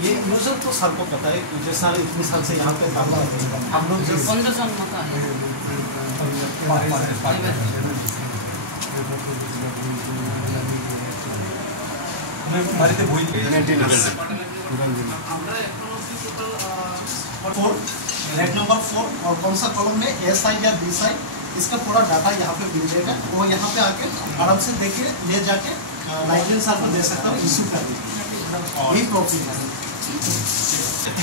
ये यूजर तो सर को पता है, मुझे सर इतने साल से यहाँ पे काम कर रहे हैं। हम लोग जब 15 साल मत है বাড়িতে বই रेड नंबर 4 और कौन सा कॉलम में ए साइड या बी साइड, इसका पूरा डाटा यहाँ पे मिल जाएगा। वो यहाँ पे आके आराम से देखे ले जाके लाइब्रेरी सर को दे सकता हूँ, इशू कर दीजिए। यही प्रॉब्लम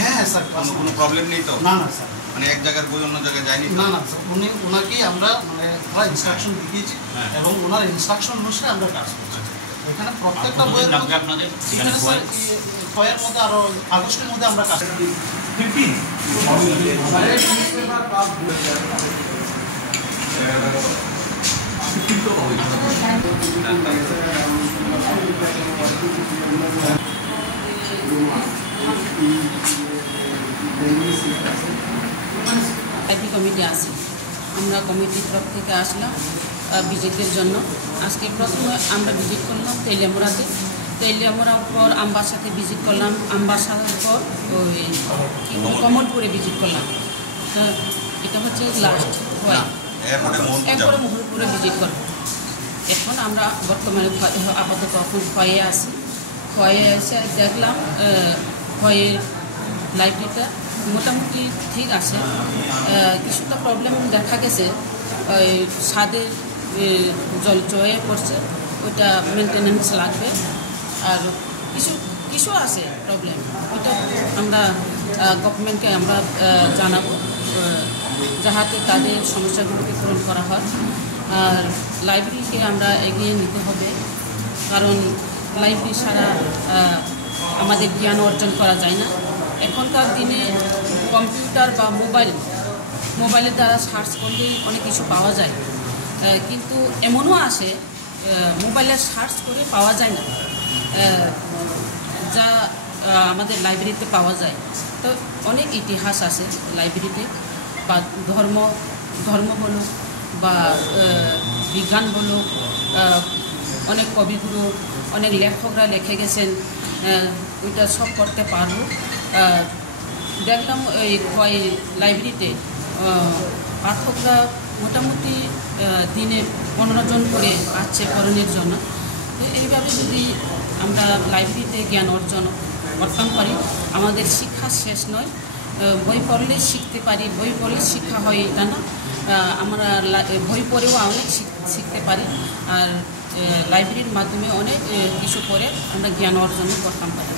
है ऐसा কোনো প্রবলেম নেই তো? না না স্যার, মানে এক জায়গার বই অন্য জায়গায় যায়নি তো? না না স্যার, ওনাকে আমরা মানে পুরো ইনস্ট্রাকশন দিয়েছি এবং ওনার ইনস্ট্রাকশন অনুসারে আমরা কাজ করছি। এখানে প্রত্যেকটা বইয়ের মধ্যে আপনাদের এখানে স্যার কয়ের মধ্যে আরো আগস্টের মধ্যে আমরা কাজ করছি। 15 তো লাইব্রেরি কমিটি আছে, আমরা কমিটির তরফ থেকে আসলাম ভিজিটের জন্য। আজকে প্রথমে আমরা ভিজিট করলাম তেলিয়ামুড়াতে, তেলিয়ামুড়ার পর আমবাসাতে ভিজিট করলাম, আমবাসার পর ওই কমলপুরে ভিজিট করলাম। এটা হচ্ছে লাস্ট এরপরে মুহুরপুরে ভিজিট করব। এখন আমরা বর্তমানে আপাতত এখন খয়ে আসি, খয়ে এসে দেখলাম খয়ের লাইব্রেরিটা মোটামুটি ঠিক আছে। কিছুটা প্রবলেম দেখা গেছে, ওই ছাদের জল চয়ে পড়ছে, ওইটা মেনটেনেন্স লাগবে। আর কিছু আছে প্রবলেম, ওইটা আমরা গভর্নমেন্টকে আমরা জানাবো যাহাতে তাদের সমস্যাগুলোকে পূরণ করা হয়। আর লাইব্রেরিকে আমরা এগিয়ে নিতে হবে, কারণ লাইব্রেরি ছাড়া আমাদের জ্ঞান অর্জন করা যায় না। এখনকার দিনে কম্পিউটার বা মোবাইলের দ্বারা সার্চ করলেই অনেক কিছু পাওয়া যায়, কিন্তু এমনও আসে মোবাইলে সার্চ করে পাওয়া যায় না, যা আমাদের লাইব্রেরিতে পাওয়া যায়। তো অনেক ইতিহাস আছে লাইব্রেরিতে, বা ধর্ম বলো বা বিজ্ঞান বলো, অনেক কবিগুলো অনেক লেখকরা লিখে গেছেন, ওইটা সব করতে পারবো। দেখলাম ওই লাইব্রেরিতে পাঠকরা মোটামুটি দিনে 15 জন করে আসছে পড়ানোর জন্য। তো এইভাবে যদি আমরা লাইব্রেরিতে জ্ঞান অর্জন করতাম পারি, আমাদের শিক্ষা শেষ নয়। বই পড়লে শিখতে পারি, বই পড়লে শিক্ষা হয় এটা না, আমরা বই পড়েও অনেক শিখতে পারি। আর লাইব্রেরির মাধ্যমে অনেক কিছু পড়ে আমরা জ্ঞান অর্জন করতাম পারি।